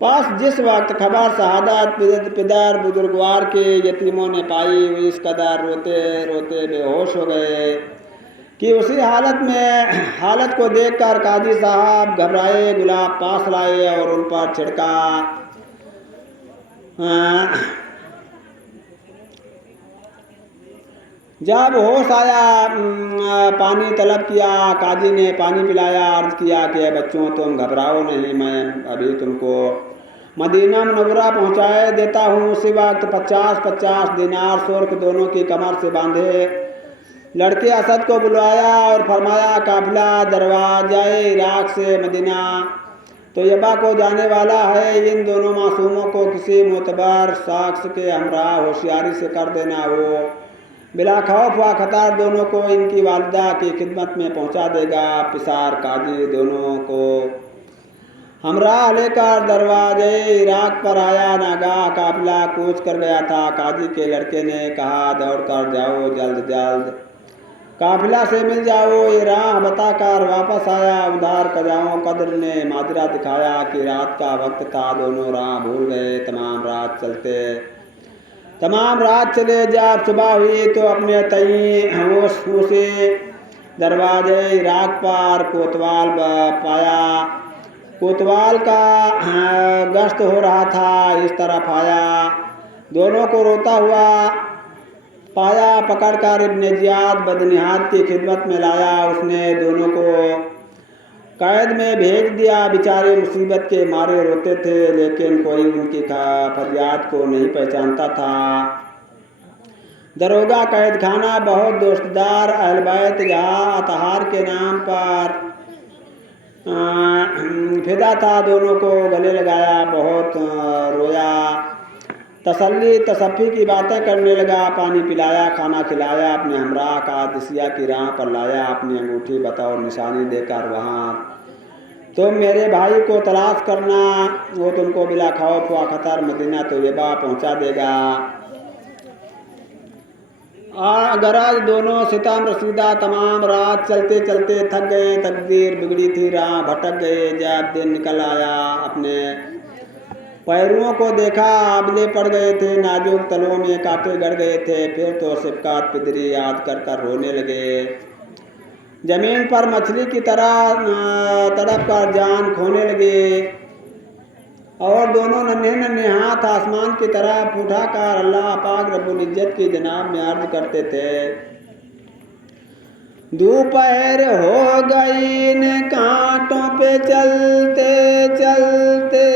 पास जिस वक्त खबर शहादत पिदर बुजुर्गवार के यतीमों ने पाई, वो इस कदर रोते रोते बेहोश हो गए कि उसी हालत को देखकर काजी साहब घबराए, गुलाब पास लाए और उन पर छिड़का। जब होश आया, पानी तलब किया, काजी ने पानी पिलाया, अर्ज किया कि बच्चों तुम घबराओ नहीं, मैं अभी तुमको मदीना मुनव्वरा पहुंचाए देता हूँ। उसी वक्त 50-50 दिनार सुर्ख दोनों की कमर से बांधे लड़के असद को बुलवाया और फरमाया काफिला दरवाजाए इराक से मदीना तैयबा को जाने वाला है, इन दोनों मासूमों को किसी मोतबर शख्स के हमरा होशियारी से कर देना, वो बिला खौफ व खतर दोनों को इनकी वालिदा की खिदमत में पहुंचा देगा। पिसार काजी दोनों को हमरा लेकर दरवाजे इराक पर आया। नागा काफिला कूच कर गया था। काजी के लड़के ने कहा दौड़ कर जाओ, जल्द जल्द काफिला से मिल जाओ। ये राह बताकर वापस आया। उधार कजाओं कद्र ने माजरा दिखाया कि रात का वक्त था, दोनों राह भूल गए। तमाम रात चले। जब सुबह हुई तो अपने तई उसे दरवाजे इराक पर कोतवाल पाया। कोतवाल का गश्त हो रहा था, इस तरफ आया, दोनों को रोता हुआ पाया। पकड़कर इब्ने जियाद बदनिहात की खिदमत में लाया। उसने दोनों को कैद में भेज दिया। बेचारे मुसीबत के मारे रोते थे, लेकिन कोई उनकी फरियाद को नहीं पहचानता था। दरोगा कैद खाना बहुत दोस्तदार अहलबैत जहाँ अतहार के नाम पर फिदा था, दोनों को गले लगाया, बहुत रोया, तसल्ली तसफ़ी की बातें करने लगा। पानी पिलाया, खाना खिलाया, अपने हमरा का दिसिया की राह पर लाया। अपनी अंगूठी बतौर निशानी देकर वहाँ तुम मेरे भाई को तलाश करना, वो तुमको बिला खौफ व खतर मदीना तैयबा पहुँचा देगा। गरज दोनों सितम रसीदा तमाम रात चलते चलते थक गए। तकदीर बिगड़ी थी, राह भटक गए। जब दिन निकल आया, अपने पैरों को देखा, आबले पड़ गए थे, नाजुक तलों में कांटे गड़ गए थे। फिर तो सिफकात पिदरी याद कर कर रोने लगे। जमीन पर मछली की तरह तड़प कर जान खोने लगे और दोनों नन्हे नन्हे हाथ आसमान की तरफ उठाकर अल्लाह पाक रब्बुल इज्जत की जनाब में अर्ज करते थे। दोपहर हो गई न कांटों पे चलते चलते,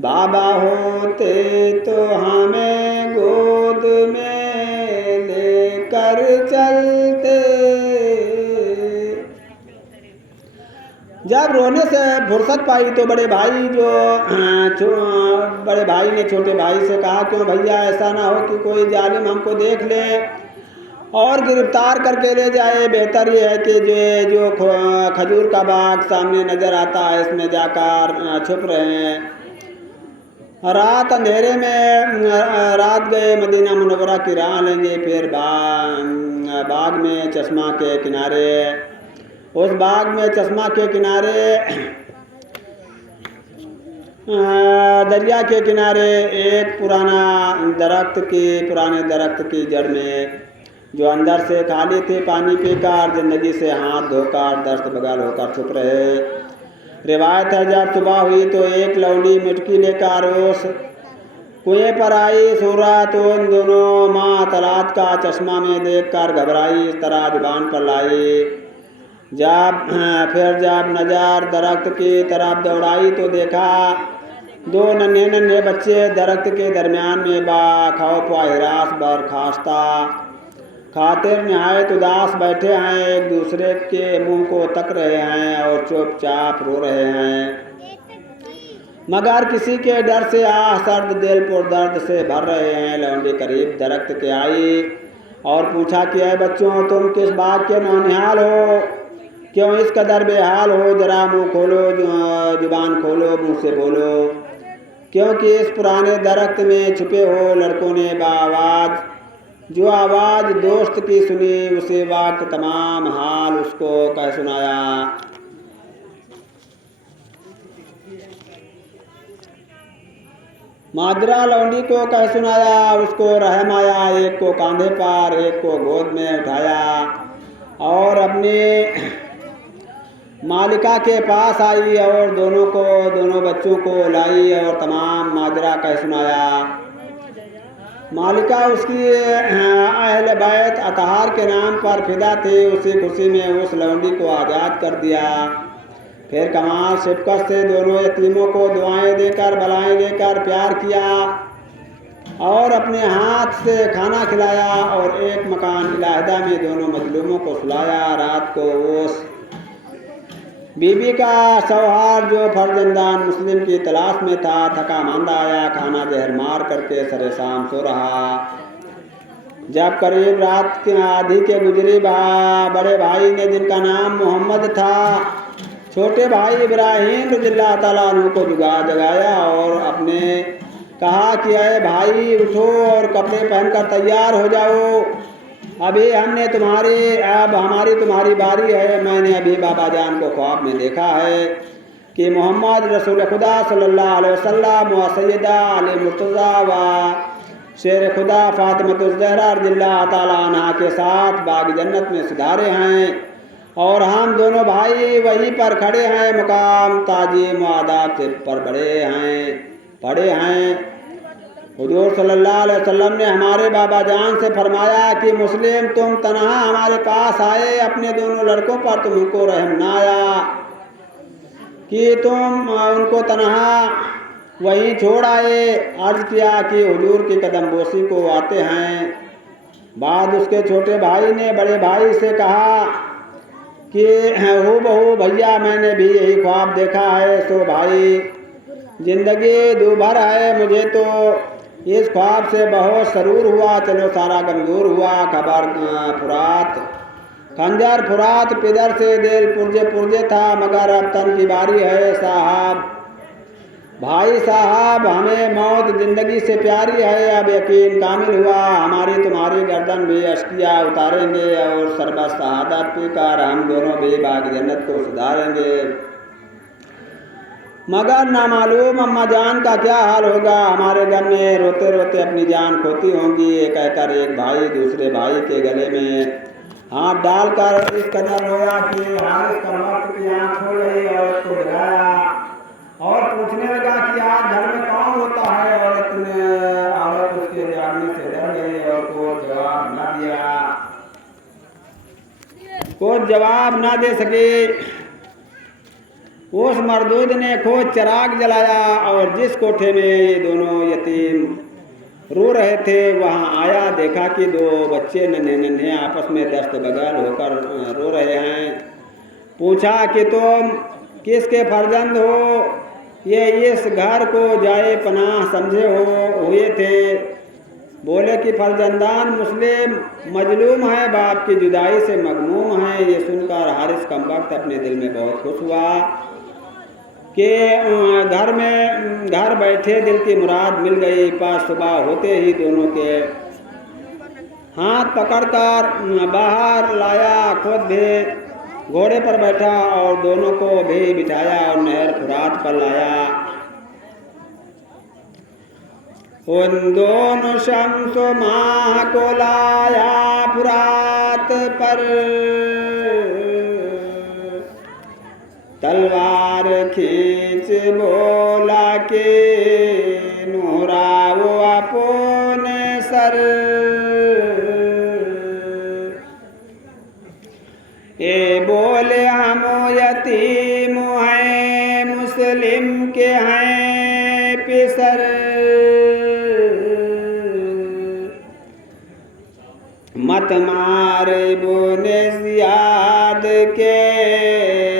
बाबा होते तो हमें गोद में लेकर चलते। जब रोने से फुर्सत पाई तो बड़े भाई ने छोटे भाई से कहा क्यों भैया, ऐसा ना हो कि कोई जालिम हमको देख ले और गिरफ्तार करके ले जाए। बेहतर ये है कि जो खजूर का बाग सामने नज़र आता है, इसमें जाकर छुप रहे हैं। रात अंधेरे में रात गए, मदीना मुनव्वरा की राह लेंगे। फिर बाग में चश्मा के किनारे, उस बाग में चश्मा के किनारे दरिया के किनारे एक पुराने दरख्त की जड़ में, जो अंदर से खाली थे, पानी पीकर जिंदगी से हाथ धोकर दस्त बगल होकर छुप रहे। रिवायत है जब सुबह हुई तो एक लौंडी मिटकी लेकर उस कुएं पर आई। सूरत तो इन दोनों माँ तलात का चश्मा में देखकर घबराई, इस तरह जुबान पर लाई। जब नजर दरख्त की तरफ दौड़ाई तो देखा दो नन्हे नन्हे बच्चे दरख्त के दरमियान में बाखौफ व हिरास बर्खास्ता खातिर नहायत उदास बैठे हैं, एक दूसरे के मुंह को तक रहे हैं और चुपचाप रो रहे हैं, मगर किसी के डर से सर्द दिल पर दर्द से भर रहे हैं। लौंडी करीब दरख्त के आई और पूछा कि ऐ बच्चों, तुम किस बाग के नौनिहाल हो, क्यों इस कदर बेहाल हो? जरा मुंह खोलो, जुबान खोलो, मुंह से बोलो, क्योंकि इस पुराने दरख्त में छुपे हो। लड़कों ने जो आवाज़ दोस्त की सुनी, उसी वक्त तमाम हाल उसको कह सुनाया। माजरा लौंडी को कह सुनाया, उसको रहम आया, एक को कांधे पर एक को गोद में उठाया और अपने मालिका के पास आई और दोनों बच्चों को लाई और तमाम माजरा कह सुनाया। मालिका उसकी अहल बैत अतहार के नाम पर फिदा थे, उसी खुशी में उस लौंडी को आज़ाद कर दिया। फिर कमाल शिफकत से दोनों यतीमों को दुआएं देकर बलाएं देकर प्यार किया और अपने हाथ से खाना खिलाया और एक मकान इलाहदा में दोनों मजलूमों को सुलाया। रात को उस बीबी का सौहार जो फर्जंदान मुस्लिम की तलाश में था थका मांदा आया, खाना जहर मार करके सरे शाम सो रहा। जब करीब रात के आधी के गुजरी, बड़े भाई ने जिनका नाम मोहम्मद था, छोटे भाई इब्राहिम रज़ियल्लाहु ताला अन्हु को जगाया और अपने कहा कि अरे भाई उठो और कपड़े पहनकर तैयार हो जाओ, अभी अब हमारी तुम्हारी बारी है। मैंने अभी बाबा जान को ख्वाब में देखा है कि मोहम्मद रसूल खुदा सल्लल्लाहु अलैहि वसल्लम व सैयदा अली मुर्तज़ा व शेर खुदा फातिमतुज़ ज़हरा रज़ियल्लाहु ताला अन्हा के साथ बाग जन्नत में सिधारे हैं और हम दोनों भाई वहीं पर खड़े हैं, मुकाम ताजीम व आदाब से पर पड़े हैं। हुजूर सल्लल्लाहु अलैहि वसल्लम ने हमारे बाबा जान से फरमाया कि मुस्लिम तुम तन्हा हमारे पास आए, अपने दोनों लड़कों पर तुमको रहम ना आया कि तुम उनको तन्हा वहीं छोड़ आए। अर्ज किया कि हुजूर की कदम बोसी को आते हैं। बाद उसके छोटे भाई ने बड़े भाई से कहा कि हो बहू भैया मैंने भी यही ख्वाब देखा है, सो भाई जिंदगी दूभर है, मुझे तो इस ख्वाब से बहुत सरूर हुआ, चलो सारा गमजूर हुआ। खबर खंजर फुरात पिदर से दिल पुरजे था, मगर अब तन की बारी है साहब। भाई साहब हमें मौत जिंदगी से प्यारी है, अब यकीन कामिल हुआ, हमारी तुम्हारी गर्दन भी अश्किया उतारेंगे और सरबत शहादत पीकर हम दोनों भी बाग जन्नत को सुधारेंगे। मगर नामालूम अम्मा जान का क्या हाल होगा, हमारे घर में रोते रोते अपनी जान खोती होंगी। ये कहकर एक भाई दूसरे भाई के गले में हाथ डालकर इस कदर रोया कि हारिस का वक्त की आँख हो गई और उसको जगाया और पूछने लगा कि आज घर में कौन होता है। औरत उसके जानने से डर गई और कोई जवाब ना दे सके। उस मरदूद ने खोज चिराग जलाया और जिस कोठे में ये दोनों यतीम रो रहे थे वहाँ आया, देखा कि दो बच्चे नन्हे आपस में दस्त बगल होकर रो रहे हैं। पूछा कि तुम किसके फर्जंद हो, ये इस घर को जाए पनाह समझे हुए थे। बोले कि फर्जंदान मुस्लिम मजलूम है, बाप की जुदाई से मगमूम है। ये सुनकर हारिस कमबख्त अपने दिल में बहुत खुश हुआ कि घर बैठे दिल की मुराद मिल गई। पास सुबह होते ही दोनों के हाथ पकड़कर बाहर लाया, खुद भी घोड़े पर बैठा और दोनों को भी बिठाया और नहर फुरात पर लाया। उन दोनों शम्स माह को लाया फुरात पर, तलवार खींच बोला के नूराओ अपने सर। ए बोले हम यतीम हैं, मुस्लिम के हैं पिसर। मत मार बोने जियाद के,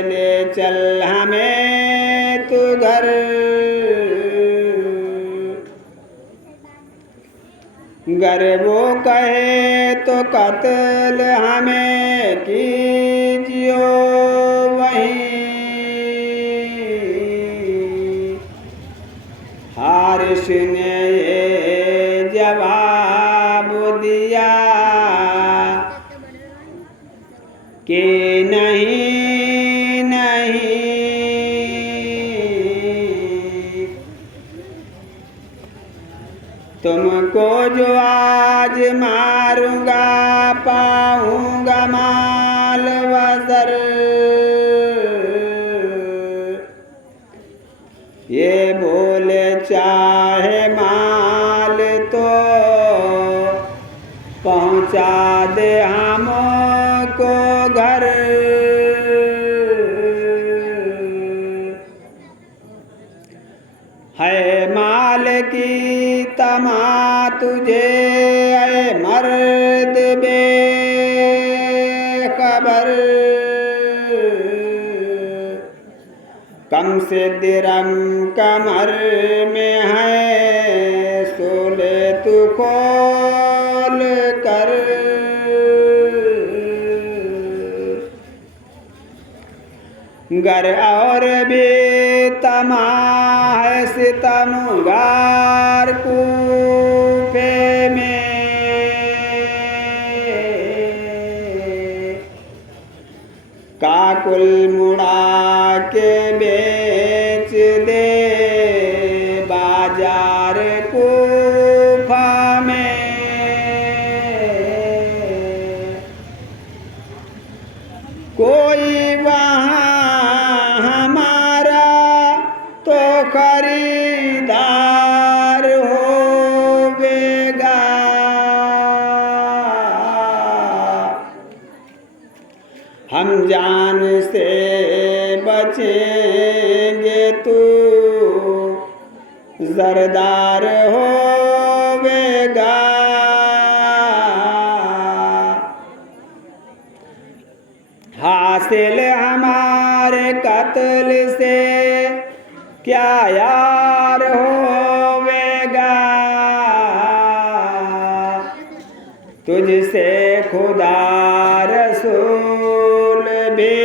ले चल हमें तू घर। गर वो कहे तो कत्ल हमें कीजियो वहीं। हारिस ने ये जवाब दिया कि नहीं नहीं, तुमको जो आज मारूंगा पाऊंगा माल वसर। ये बोले चाहे माल तो पहुंचा दे हमको घर। है माल की तमा तुझे ऐ मर्द बेखबर। कम से दिरम कमर में है सोले तू खोल कर। गर और भी तमा है सितमगार कूफे में। काकुल मुड़ा के बेच दे बाजार कूफा में। कोई वहाँ हमारा तो खरीदार होवेगा। हम जान से बचेंगे तू जरदार होवेगा। हासिल हमारे कत्ल से क्या यार होवेगा। तुझसे खुदा रसूल भी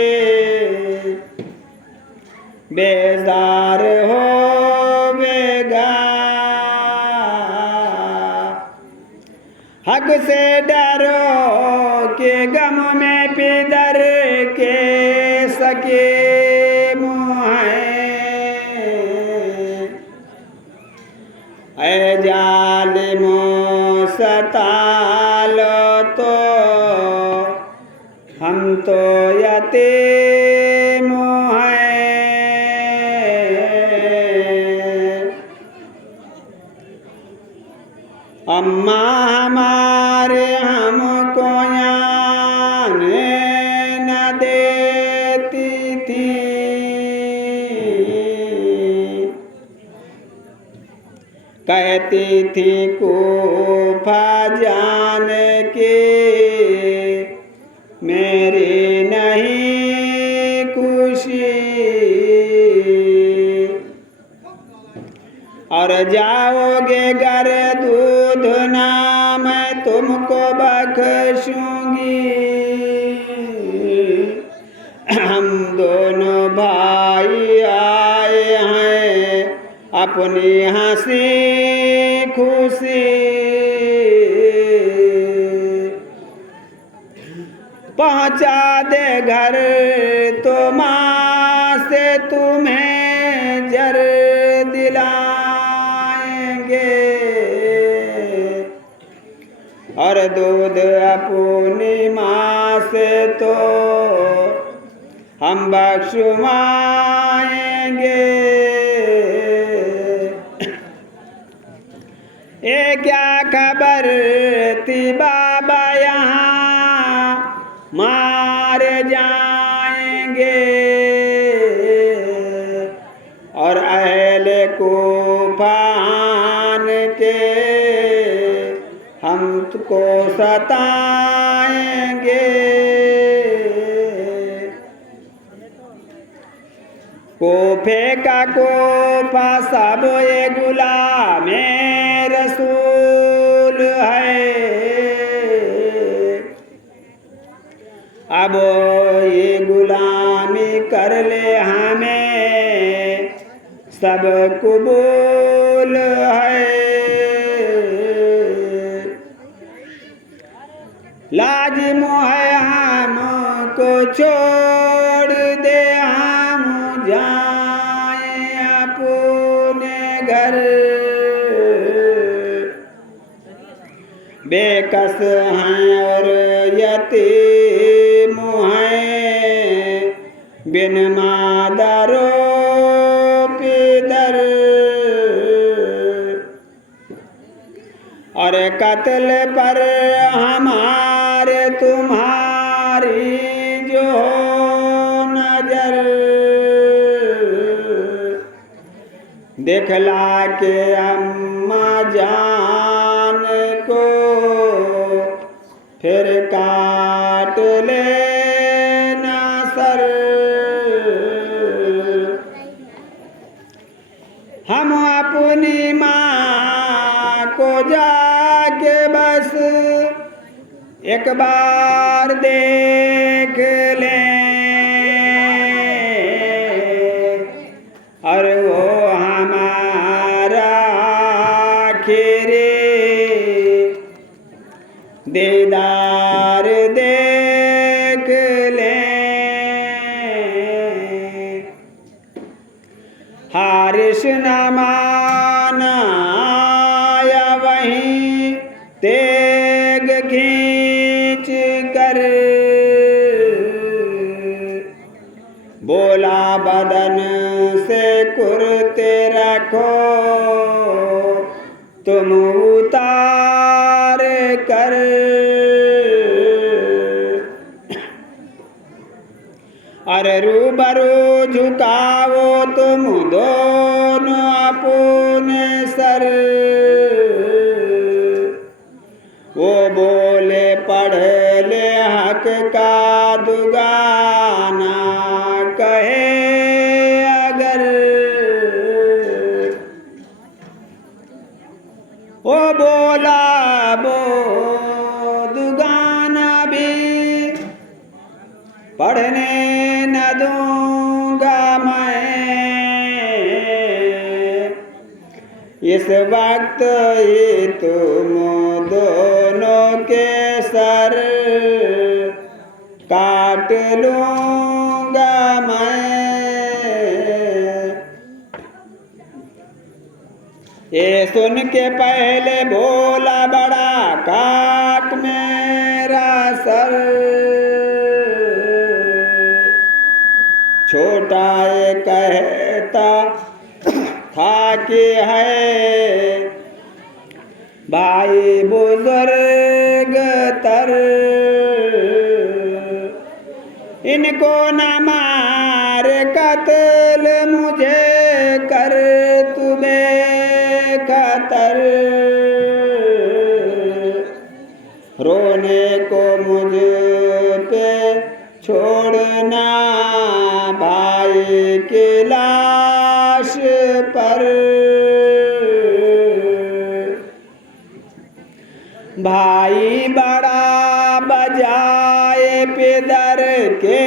बेजार होवेगा। हक से डरो के गम में पिदर के सके ऐ जालिमों सतालो तो हम तो यतीम हैं। अम्मा हमारे हमको आने न देती थी। कहती थी कूफा जान के मेरी नहीं खुशी। और जाओगे घर दूध ना मैं तुमको बख्शूंगी। हम दोनों भाई आए हैं अपनी हंसी खुशी। पहुंचा दे घर तो माँ से तुम्हें जर दिलाएंगे। और दूध अपनी माँ से तो हम बख्शवाएंगे। ये क्या खबर थी बाबा यहाँ मार जाएंगे। और अहले कूफान के हमको सताएंगे। कोफे का कोफा सब ये गुलामे रसूल है। अब ये गुलामी कर ले हमें सब कबूल है। लाजिम है हमको छोड़ दे हम जाएं अपने घर। बेकस हैं और यतीम हैं, बिन मादरो पिदर। और कत्ल पर हमारे तुम्हारी जो नजर, दिखला के अम्मा जान को फिर काट लेना सर। हम अपनी माँ को जाके बस एक बार देख लें, और वो हमारा आखिरी दीदार देख लें। हारिस न माना या वहीं तेग खींच कर, बोला बदन से कुर्ते रखो तुम उतार कर। अरे रूबरू झुकाओ तुम दोनों अपने सर। वो बोले पढ़ ले हक का दुगाना कहे अगर, वो बोला वो दुगाना भी पढ़ने न दूंगा मैं, इस वक्त ही तुम दोनों के सर काट लूंगा मैं। ये सुन के पहले बोला बड़ा काट मेरा सर, छोटा ये कहता था कि है भाई बुजुर्ग तर, इनको न मार कत्ल मुझे कर तुम्हें खतर। रोने को मुझ पे छोड़ना भाई की लाश पर, भाई बड़ा बजाए पिदर के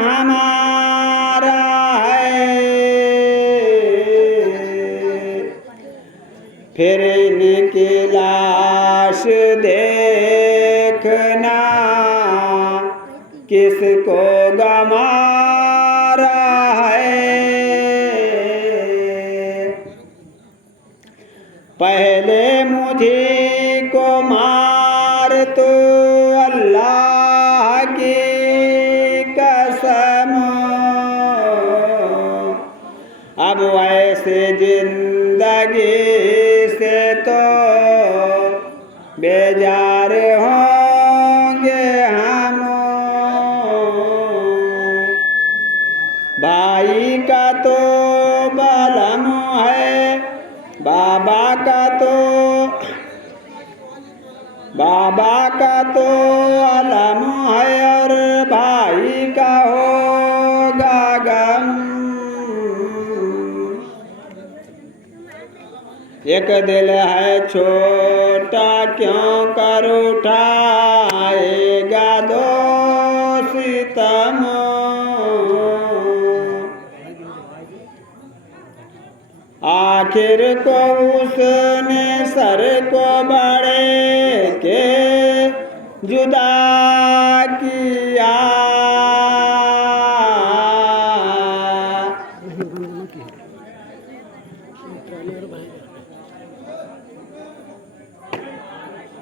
हमारा है, फिर इनकी लाश देखना किसको गमारा है। पहले मुझे को मार तो अल्लाह की कसम, अब ऐसे जिंदगी से तो बेजार होंगे हम। भाई का तो बलम है, बाबा का तो अलम है, और भाई का होगा गम। एक दिल है छोटा क्यों कर उठाएगा दो सितम, आखिर को उसने सर को बड़े के जुदा किया।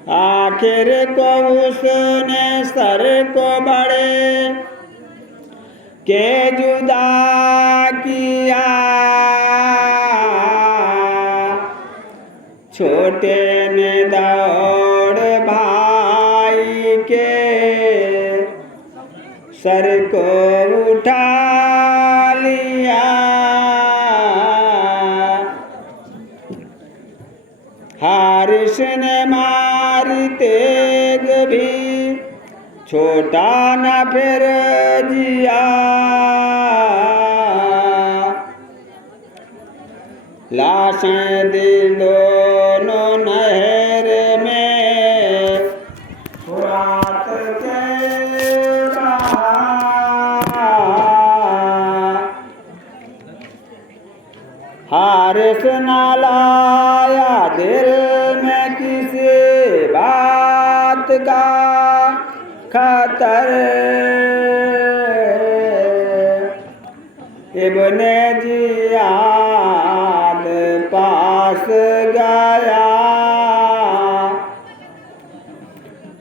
आखिर को उसने सर को बड़े के जुदा किया, छोटे ने दौड़ भाई के सर को उठा लिया। हारिस ने मारी तेग भी छोटा न फिर जिया, लाशें दी दोनों नहर में फुरात के बहा। हारिस न लाया दिल में किसी बात का खतर, इब्ने जियाद पास गया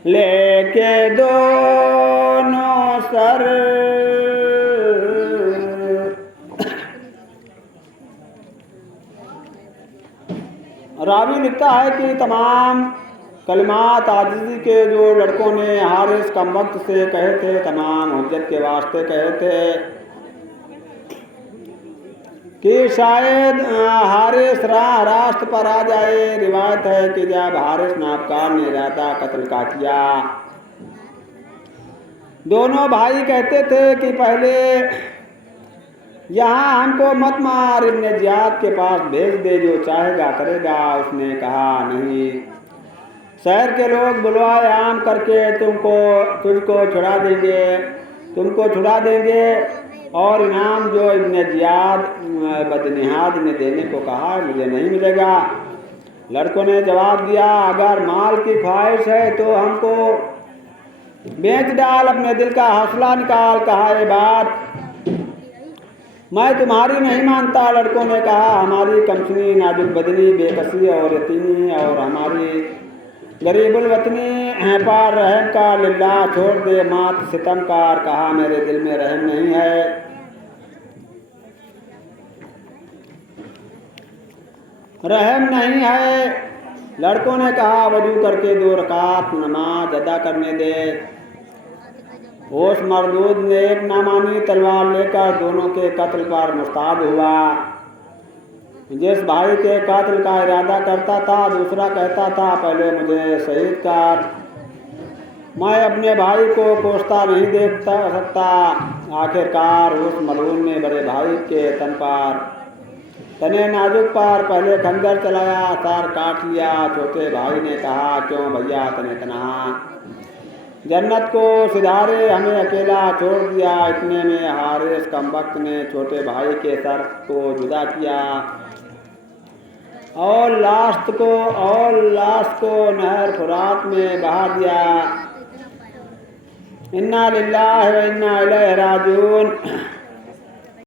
लेके दोनों सर। रावी लिखता है कि तमाम कलिमात आजिज़ी के जो लड़कों ने हारिस कमबख्त से कहे थे, तमाम हुज्जत के वास्ते कहे थे कि शायद हारिस राह रास्त पर आ जाए। रिवायत है कि जब हारिस नाबकार ने इरादा कत्ल का किया, दोनों भाई कहते थे कि पहले यहाँ हमको मत मार, इब्ने जियाद के पास भेज दे, जो चाहेगा करेगा। उसने कहा नहीं, शहर के लोग बुलवाए आम करके तुझको छुड़ा देंगे और इनाम जो इब्ने जियाद बदनिहाद ने देने को कहा मुझे नहीं मिलेगा। लड़कों ने जवाब दिया, अगर माल की ख्वाहिश है तो हमको बेच डाल, अपने दिल का हौसला निकाल। कहा ये बात मैं तुम्हारी नहीं मानता। लड़कों ने कहा हमारी कमसनी नाजुक बदनी बेकसी और यतीमी और हमारी गरीबुल वतनी हैं पर रहम का लिल्ला छोड़ दे मात सितमकार। कहा मेरे दिल में रहम नहीं है। रहम नहीं है। लड़कों ने कहा वजू करके 2 रकात नमाज अदा करने दे। उस मरदूद ने एक नामानी तलवार लेकर दोनों के कत्ल पर मुस्ताद हुआ। जिस भाई के कत्ल का इरादा करता था दूसरा कहता था पहले मुझे शहीद कर, मैं अपने भाई को कोसता नहीं देख सकता। आखिरकार उस मलून ने बड़े भाई के तने नाजुक पर पहले खंजर चलाया, सर काट लिया। छोटे भाई ने कहा क्यों भैया तने तनहा, जन्नत को सिधारे हमें अकेला छोड़ दिया। इतने में हारिस कमबख्त ने छोटे भाई के सर को जुदा किया और लाश को नहर फुरात में बहा दिया। इन्ना लिल्लाहि व इन्ना इलैहि राजिऊन।